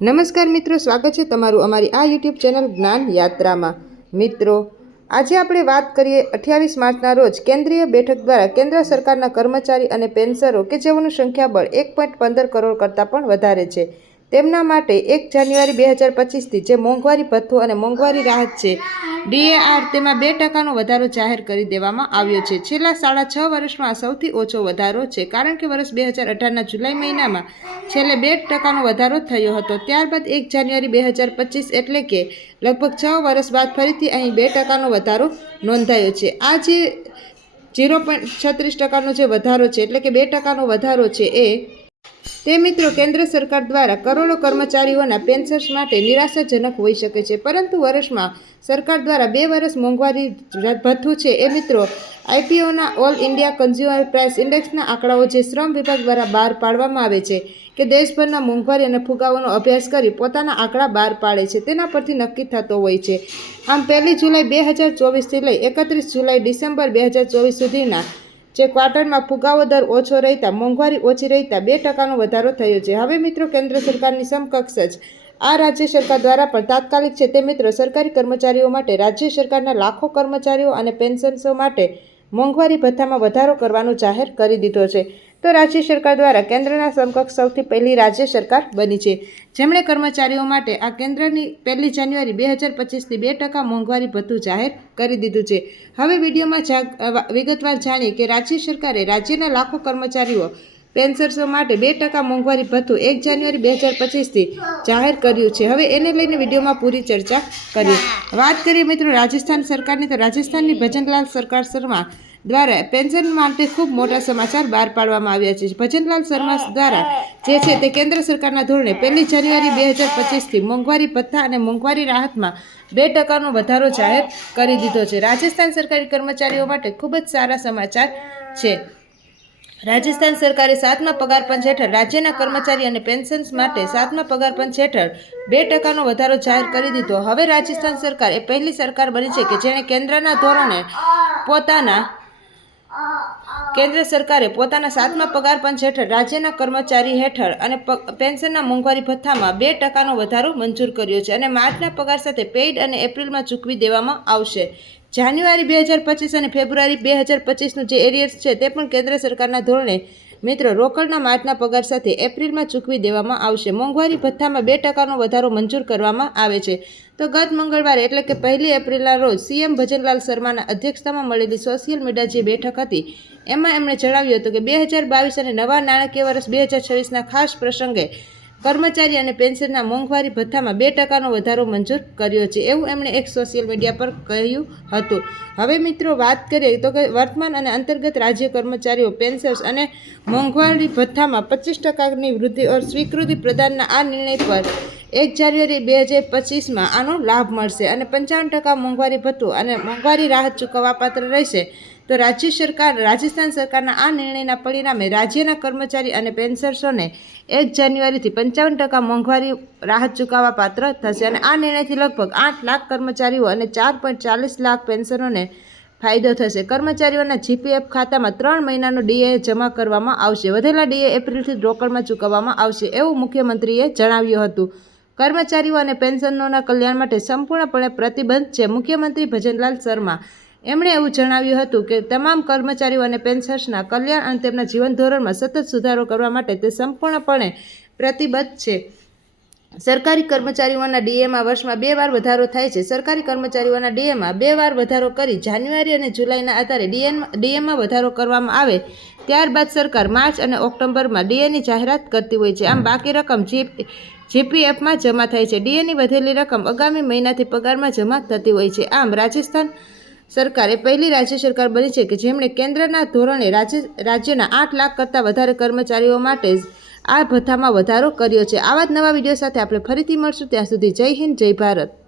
નમસ્કાર મિત્રો, સ્વાગત છે તમારું અમારી આ યુટ્યુબ ચેનલ જ્ઞાન યાત્રામાં. મિત્રો, આજે આપણે વાત કરીએ અઠ્યાવીસ માર્ચના રોજ કેન્દ્રીય બેઠક દ્વારા કેન્દ્ર સરકારના કર્મચારી અને પેન્સરો કે જેઓનું સંખ્યાબળ એક પોઈન્ટ પંદર કરોડ કરતાં પણ વધારે છે. તેમના માટે એક જાન્યુઆરી બે હજાર પચીસથી જે મોંઘવારી ભથ્થું અને મોંઘવારી રાહત છે ડીએઆર તેમાં બે ટકાનો વધારો જાહેર કરી દેવામાં આવ્યો છે. છેલ્લા સાડા છ વર્ષમાં સૌથી ઓછો વધારો છે, કારણ કે વર્ષ બે હજાર અઢારના જુલાઈ મહિનામાં છેલ્લે બે ટકાનો વધારો થયો હતો. ત્યારબાદ એક જાન્યુઆરી બે હજાર પચીસ એટલે કે લગભગ છ વર્ષ બાદ ફરીથી અહીં બે ટકાનો વધારો નોંધાયો છે. આ જે ઝીરો પોઈન્ટ છત્રીસ ટકાનો જે વધારો છે, એટલે કે બે ટકાનો વધારો છે, એ તે મિત્રો કેન્દ્ર સરકાર દ્વારા કરોડો કર્મચારીઓના પેન્શન્સ માટે નિરાશાજનક હોઈ શકે છે. પરંતુ વર્ષમાં સરકાર દ્વારા બે વર્ષ મોંઘવારી ભથ્થું છે. એ મિત્રો આઈપીઓના ઓલ ઇન્ડિયા કન્ઝ્યુમર પ્રાઇસ ઇન્ડેક્સના આંકડાઓ જે શ્રમ વિભાગ દ્વારા બહાર પાડવામાં આવે છે કે દેશભરના મોંઘવારી અને ફુગાવાનો અભ્યાસ કરી પોતાના આંકડા બહાર પાડે છે, તેના પરથી નક્કી થતો હોય છે. આમ પહેલી જુલાઈ બે હજાર ચોવીસથી લઈ એકત્રીસ જુલાઈ ડિસેમ્બર બે હજાર ચોવીસ સુધીના જે ક્વાર્ટરમાં ફુગાવો દર ઓછો રહેતા, મોંઘવારી ઓછી રહેતા બે ટકાનો વધારો થયો છે. હવે મિત્રો કેન્દ્ર સરકારની સમકક્ષ જ આ રાજ્ય સરકાર દ્વારા પણ તાત્કાલિક છે તે મિત્રો સરકારી કર્મચારીઓ માટે, રાજ્ય સરકારના લાખો કર્મચારીઓ અને પેન્શન્સો માટે મોંઘવારી ભથ્થામાં વધારો કરવાનું જાહેર કરી દીધો છે. તો રાજ્ય સરકાર દ્વારા કેન્દ્રના સમકક્ષ સૌથી પહેલી રાજ્ય સરકાર બની છે. જેમણે કર્મચારીઓ માટે આ કેન્દ્રની પહેલી જાન્યુઆરી બે હજાર પચીસથી બે ટકા મોંઘવારી ભથ્થું જાહેર કરી દીધું છે. હવે વિડીયોમાં વિગતવાર જાણીએ કે રાજ્ય સરકારે રાજ્યના લાખો કર્મચારીઓ પેન્શનર્સો માટે બે ટકા મોંઘવારી ભથ્થું એક જાન્યુઆરી બે હજાર પચીસથી જાહેર કર્યું છે. હવે એને લઈને વિડીયોમાં પૂરી ચર્ચા કરીએ. વાત કરીએ મિત્રો રાજસ્થાન સરકારની, તો રાજસ્થાનની ભજનલાલ સરકાર શર્મા દ્વારા પેન્શન માટે ખૂબ મોટા સમાચાર બહાર પાડવામાં આવ્યા છે. ભજનલાલ શર્મા દ્વારા જે છે તે કેન્દ્ર સરકારના ધોરણે પહેલી જાન્યુઆરી બે હજાર પચીસથી મોંઘવારી ભથ્થા અને મોંઘવારી રાહતમાં બે ટકાનો વધારો જાહેર કરી દીધો છે. રાજસ્થાન સરકારી કર્મચારીઓ માટે ખૂબ જ સારા સમાચાર છે. રાજસ્થાન સરકારે સાતમા પગાર પંચ હેઠળ રાજ્યના કર્મચારી અને પેન્શન્સ માટે સાતમા પગાર પંચ હેઠળ બે ટકાનો વધારો જાહેર કરી દીધો. હવે રાજસ્થાન સરકાર એ પહેલી સરકાર બની છે કે જેણે કેન્દ્રના ધોરણે પોતાના કેન્દ્ર સરકારે પોતાના સાતમા પગાર પંચ હેઠળ રાજ્યના કર્મચારી હેઠળ અને પેન્શનના મોંઘવારી ભથ્થામાં બે ટકાનો વધારો મંજૂર કર્યો છે અને માર્ચના પગાર સાથે પેઇડ અને એપ્રિલમાં ચૂકવી દેવામાં આવશે. જાન્યુઆરી બે હજાર પચીસ અને ફેબ્રુઆરી બે હજાર પચીસનું જે એરિયર્સ છે તે પણ કેન્દ્ર સરકારના ધોરણે મિત્રો, રોકડના માર્ચના પગાર સાથે એપ્રિલમાં ચૂકવી દેવામાં આવશે. મોંઘવારી ભથ્થામાં બે ટકાનો વધારો મંજૂર કરવામાં આવે છે. તો ગત મંગળવારે એટલે કે પહેલી એપ્રિલના રોજ સીએમ ભજનલાલ શર્માના અધ્યક્ષતામાં મળેલી સોશિયલ મીડિયા જે બેઠક હતી, એમાં એમણે જણાવ્યું હતું કે બે હજાર બાવીસ અને નવા નાણાકીય વર્ષ બે હજાર છવ્વીસના ખાસ પ્રસંગે કર્મચારી અને પેન્શનના મોંઘવારી ભથ્થામાં બે ટકાનો વધારો મંજૂર કર્યો છે, એવું એમણે એક સોશિયલ મીડિયા પર કહ્યું હતું. હવે મિત્રો વાત કરીએ તો કે વર્તમાન અને અંતર્ગત રાજ્ય કર્મચારીઓ પેન્શન્સ અને મોંઘવારી ભથ્થામાં પચીસ ટકાની વૃદ્ધિ ઓર સ્વીકૃતિ પ્રદાનના આ નિર્ણય પર એક જાન્યુઆરી બે હજાર પચીસમાં આનો લાભ મળશે અને પંચાવન ટકા મોંઘવારી ભથ્થું અને મોંઘવારી રાહત ચૂકવવા પાત્ર રહેશે. તો રાજ્ય સરકાર, રાજસ્થાન સરકારના આ નિર્ણયના પરિણામે રાજ્યના કર્મચારી અને પેન્શનર્સોને એક જાન્યુઆરીથી પંચાવન ટકા મોંઘવારી રાહત ચૂકવવા પાત્ર થશે અને આ નિર્ણયથી લગભગ આઠ લાખ કર્મચારીઓ અને ચાર પોઈન્ટ ચાલીસ લાખ પેન્શનોને ફાયદો થશે. કર્મચારીઓના જીપીએફ ખાતામાં ત્રણ મહિનાનો ડીએ જમા કરવામાં આવશે. વધેલા ડીએ એપ્રિલથી રોકડમાં ચૂકવવામાં આવશે એવું મુખ્યમંત્રીએ જણાવ્યું હતું. કર્મચારીઓ અને પેન્શનોના કલ્યાણ માટે સંપૂર્ણપણે પ્રતિબંધ છે. મુખ્યમંત્રી ભજનલાલ શર્મા એમણે એવું જણાવ્યું હતું કે તમામ કર્મચારીઓ અને પેન્શનર્સના કલ્યાણ અને તેમના જીવન ધોરણમાં સતત સુધારો કરવા માટે તે સંપૂર્ણપણે પ્રતિબદ્ધ છે. સરકારી કર્મચારીઓના ડીએમાં વર્ષમાં બે વાર વધારો થાય છે. સરકારી કર્મચારીઓના ડીએમાં બે વાર વધારો કરી જાન્યુઆરી અને જુલાઈના આધારે ડીએન, ડીએમાં વધારો કરવામાં આવે ત્યારબાદ સરકાર માર્ચ અને ઓક્ટોબરમાં ડીએની જાહેરાત કરતી હોય છે. આમ બાકી રકમ જી, જીપીએફમાં જમા થાય છે. ડીએની વધેલી રકમ આગામી મહિનાથી પગારમાં જમા થતી હોય છે. આમ રાજસ્થાન સરકારે પહેલી રાજ્ય સરકાર બની છે કે જેમણે કેન્દ્રના ધોરણે રાજ્ય રાજ્યના આઠ લાખ કરતાં વધારે કર્મચારીઓ માટે આ ભથ્થામાં વધારો કર્યો છે. આવા જ નવા વીડિયો સાથે આપણે ફરીથી મળશું. ત્યાં સુધી જય હિન્દ, જય ભારત.